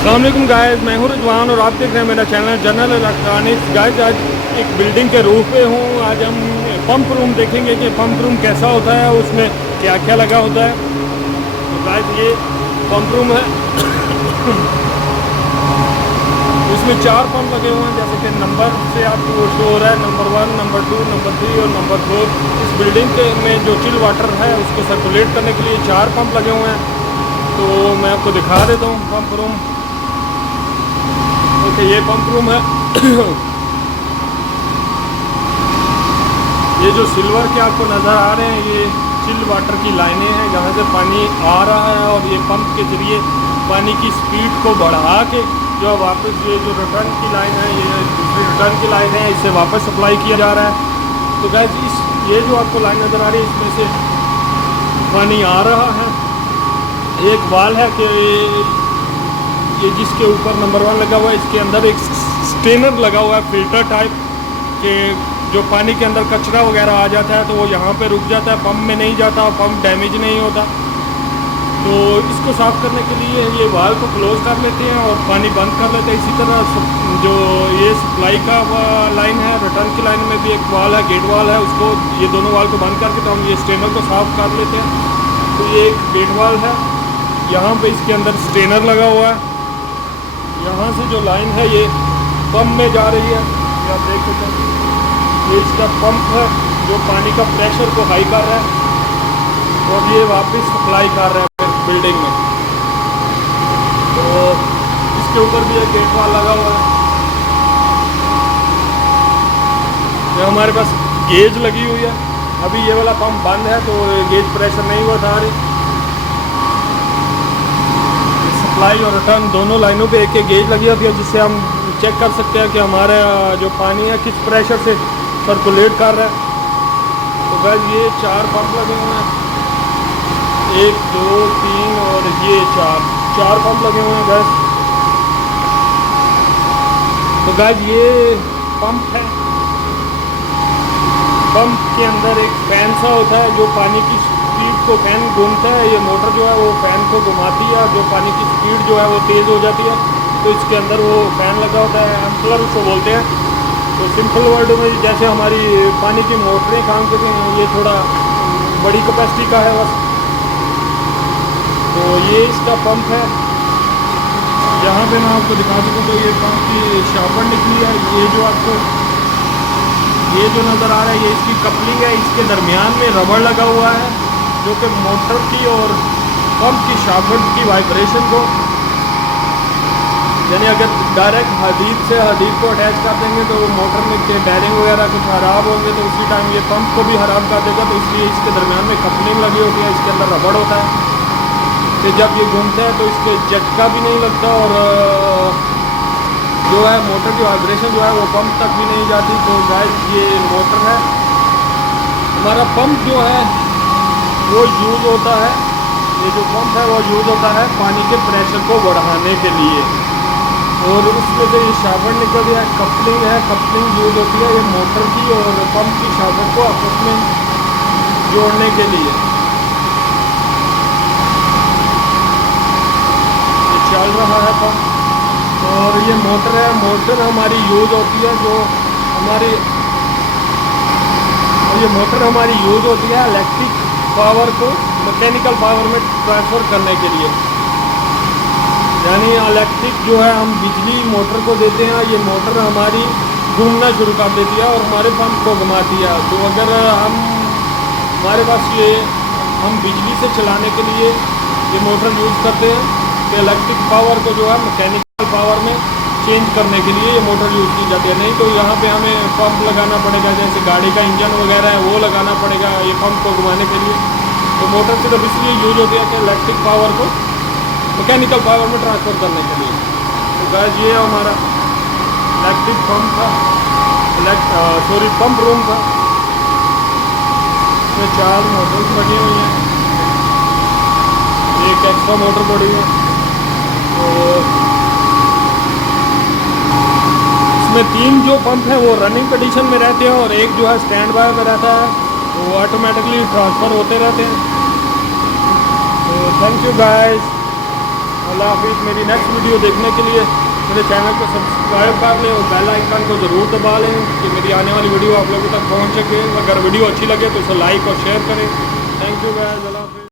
अस्सलाम वालेकुम गाइस, मैं हूं रिजवान और आप देख रहे हैं मेरा चैनल जनरल इलेक्ट्रॉनिक्स। गाइस आज एक बिल्डिंग के रूफ पे हूं। आज हम पंप रूम देखेंगे कि पंप रूम कैसा होता है, उसमें क्या क्या लगा होता है। तो गाइस ये पंप रूम है। इसमें 4 पंप लगे हुए हैं, जैसे कि नंबर से आपको वो शो हो रहा है, नंबर 1, नंबर 2, नंबर 3 और नंबर 4। इस बिल्डिंग के में जो चिल वाटर है उसको सर्कुलेट करने के लिए 4 पंप लगे हुए हैं। तो मैं आपको दिखा देता हूँ पंप रूम। ओके, ये पंप रूम है। ये जो सिल्वर के आपको नज़र आ रहे हैं, ये चिल वाटर की लाइनें हैं जहाँ से पानी आ रहा है, और ये पंप के ज़रिए पानी की स्पीड को बढ़ा के जो वापस ये जो रिटर्न की लाइन है, ये दूसरी रिटर्न की लाइन है, इससे वापस सप्लाई किया जा रहा है। तो गाइस ये जो आपको लाइन नज़र आ रही है, इसमें से पानी आ रहा है। एक वाल है कि ये जिसके ऊपर नंबर 1 लगा हुआ है, इसके अंदर एक स्टेनर लगा हुआ है, फिल्टर टाइप के। जो पानी के अंदर कचरा वगैरह आ जाता है तो वो यहाँ पे रुक जाता है, पंप में नहीं जाता और पंप डैमेज नहीं होता। तो इसको साफ़ करने के लिए ये वाल को क्लोज कर लेते हैं और पानी बंद कर लेते हैं। इसी तरह जो ये सप्लाई का लाइन है, रिटर्न की लाइन में भी एक वाल है, गेट वाल है, उसको ये दोनों वाल को बंद करके तो हम ये स्टेनर को साफ़ कर लेते हैं। तो ये एक गेट वाल है, यहाँ पे इसके अंदर स्टेनर लगा हुआ है। यहाँ से जो लाइन है ये पंप में जा रही है, ये आप देख सकते हैं। ये इसका पंप है जो पानी का प्रेशर को हाई कर रहा है और ये वापस सप्लाई कर रहा है बिल्डिंग में। तो इसके ऊपर भी एक गेट वाल लगा हुआ है। ये हमारे पास गेज लगी हुई है। अभी ये वाला पंप बंद है तो गेज प्रेशर नहीं बढ़ा रही। सप्लाई और रिटर्न दोनों लाइनों पे एक एक गेज लगी होती है, जिससे हम चेक कर सकते हैं कि हमारा जो पानी है किस प्रेशर से सर्कुलेट कर रहा है। तो बस ये 4 पंप लगे हुए हैं, 1, 2, 3 और ये 4 पंप लगे हुए हैं गैस। तो गैस ये पंप है। पंप के अंदर एक फैन सा होता है जो पानी की स्पीड को, फैन घूमता है, ये मोटर जो है वो फैन को घुमाती है और जो पानी की स्पीड जो है वो तेज़ हो जाती है। तो इसके अंदर वो फैन लगा होता है, एम्पलर उसको बोलते हैं। तो सिंपल वर्ड में जैसे हमारी पानी की मोटरें काम करती हैं, ये थोड़ा बड़ी कैपेसिटी का है बस। तो ये इसका पंप है। यहाँ पे मैं आपको दिखा दूँ तो ये पंप की शापर निकली है। ये जो आपको ये जो नज़र आ रहा है ये इसकी कपलिंग है। इसके दरमियान में रबड़ लगा हुआ है जो कि मोटर की और पंप की शाफ्ट की वाइब्रेशन को, यानी अगर डायरेक्ट हदीद से हदीद को अटैच कर देंगे तो मोटर में के बैरिंग वगैरह कुछ ख़राब होंगे तो उसी टाइम ये पंप को भी ख़राब कर देगा। तो इसलिए इसके दरमियान में कपलिंग लगी होती है, इसके अंदर रबड़ होता है कि जब ये घूमता है तो इसके झटका भी नहीं लगता और जो है मोटर की वाइब्रेशन जो है वो पंप तक भी नहीं जाती। तो गाइस ये मोटर है। हमारा पंप जो है वो यूज़ होता है, ये जो पंप है वो यूज़ होता है पानी के प्रेशर को बढ़ाने के लिए। और उसमें से ये शावर निकल गया, कपलिंग है। कपलिंग यूज़ होती है ये मोटर की और पंप की शावर को आपस में जोड़ने के लिए। ये चल रहा है पंप और ये मोटर है। मोटर हमारी यूज़ होती है जो हमारी, और ये मोटर हमारी यूज़ होती है इलेक्ट्रिक पावर को मैकेनिकल पावर में ट्रांसफ़र करने के लिए। यानी इलेक्ट्रिक जो है हम बिजली मोटर को देते हैं, ये मोटर हमारी घूमना शुरू कर देती है और हमारे पंप को घुमाती है। तो अगर हमारे पास ये हम बिजली से चलाने के लिए ये मोटर यूज़ करते हैं तो इलेक्ट्रिक पावर को जो है मैकेनिकल पावर में चेंज करने के लिए ये मोटर यूज़ की जाती है। नहीं तो यहाँ पे हमें पंप लगाना पड़ेगा, जैसे गाड़ी का इंजन वगैरह है वो लगाना पड़ेगा ये पंप को घुमाने के लिए। तो मोटर सिर्फ इसलिए यूज़ होती है कि इलेक्ट्रिक पावर को मैकेनिकल पावर में ट्रांसफ़र करने के लिए। तो गाइस ये हमारा इलेक्ट्रिक पंप था, पंप रूम था। इसमें 4 मोटर्स लगी हुई हैं, एक एक्स्ट्रा मोटर पड़ी है। तो इसमें 3 जो पंप हैं वो रनिंग कंडीशन में रहते हैं और एक जो है स्टैंड बाय में रहता है, तो वो ऑटोमेटिकली ट्रांसफ़र होते रहते हैं। तो थैंक यू गाइस। अल्लाह हाफिज़। मेरी नेक्स्ट वीडियो देखने के लिए मेरे चैनल को सब्सक्राइब कर लें और बेल आइकन को ज़रूर दबा लें कि मेरी आने वाली वीडियो आप लोगों तक पहुंच सके। अगर वीडियो अच्छी लगे तो उसे लाइक और शेयर करें। थैंक यू गाइस, अल्लाह हाफिज़।